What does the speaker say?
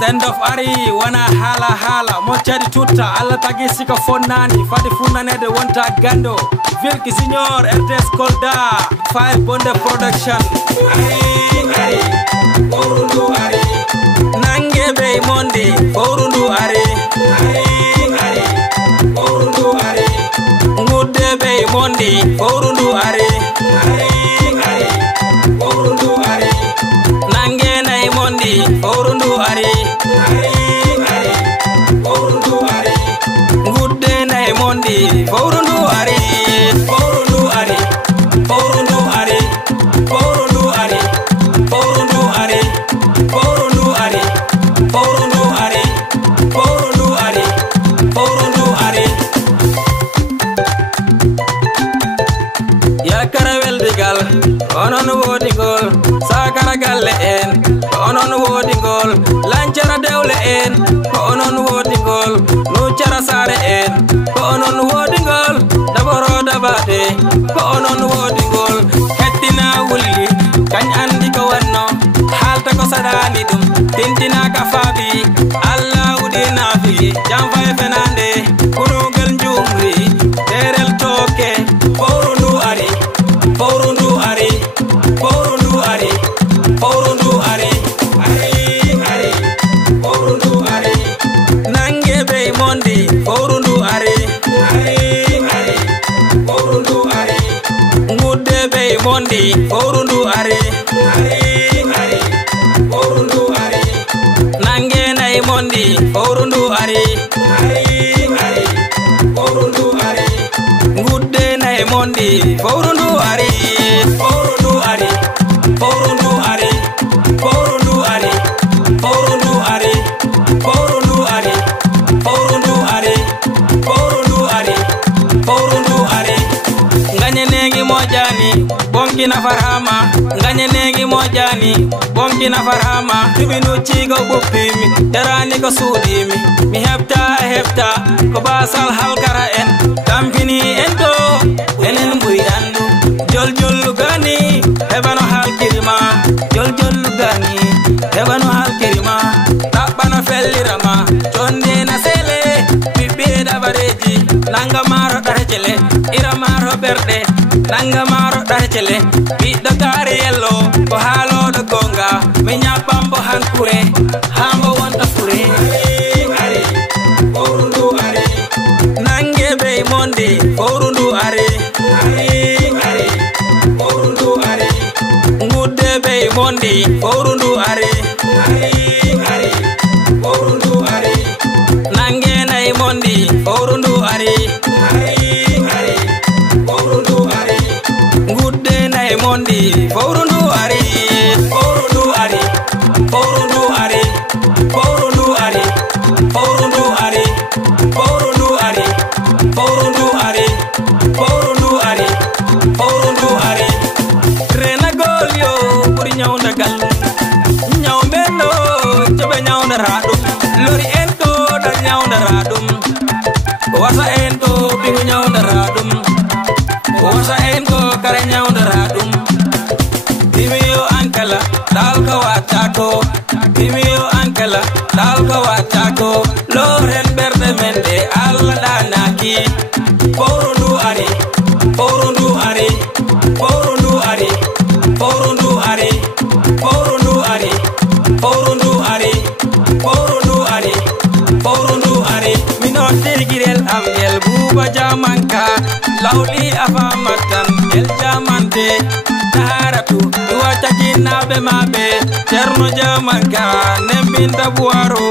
Send off Arri wana hala mo chadi tutta alla tagi sika fonnani fadi funane de wonta gando Vilki Signor RTS kolda 5 bonde production Arri Fowru Arri nange be monde Fowru Arri Fowru Arri ngudde be monde Fowru Arri Fowru Arri nange nay monde Fowru Arri Fowru Arri ngudde nay monde Fowru Arri Fowru Arri Fowru Arri Fowru Arri Fowru Arri Fowru Arri Fowru Arri Fowru Arri Fowru Arri yakara weldigal onon wodi gol sakara galle en onon wodi gol lancara dewle en ko onon wodi gol no cara sare en ko onon wodi gol daboro dabate ko onon wodi gol hettina wulli kañ andi ko wanno halta ko sadani dum tintina ka fabi allah udina fi jam fay fenande kunugal njumri terel toke Fowru Arri Fowru Arri Fowru Arri Fowru Arri Arri Fowru Arri nange be monde Fowru Arri Fowru Arri ngudde be monde Fowru Arri Fowru Arri nange nay monde Fowru Arri Fowru Arri ngudde nay monde Fowru Arri Fowru Arri Fowru Arri Fowru Arri Fowru Arri Fowru Arri Fowru Arri Fowru Arri Fowru Arri nganye nengi mojani bonki na farama nganye nengi mojani bonki na farama tibinu chigo bupimi darani ko sudimi mi hefta ko basal halkara en kampini ento enen buy andu jol gani hebano halkirima jol gani hebano halkirima tabano fellirama chonde na sele bibbe dabareji nanga maro darjele ira maro berde nanga maro darjele biddo gare yello ko halo do gonga mi nyapambo hankure hambo wonta fure Arri Fowru Arri nange be monde Fowru Arri Fowru Arri ngudde be monde Fowru Arri Fowru Arri nange nay monde Fowru Arri Fowru Arri ngudde nay monde Fowru Arri Fowru Arri Fowru Arri Fowru Arri Fowru Arri Fowru Arri Fowru Arri Fowru Arri Fowru Arri rena golyo buri nyawna gal nyaw meno jobe nyawna radum lori ento da nyawna radum wasa ento bingu nyawna radum wasa ento kare nyawna radum bimiyo ankala dalka watako bimiyo ankala dalka watako loren berde mende alla danaki Fowru Arri Fowru Arri Fowru Arri Fowru Arri Fowru Arri Fowru Arri Fowru Arri Fowru Arri mino tirgirel amgel buba jamanka lawli afamatan el jamante taharatu wacha jinabe mabe cerno jamanka nembinda buaro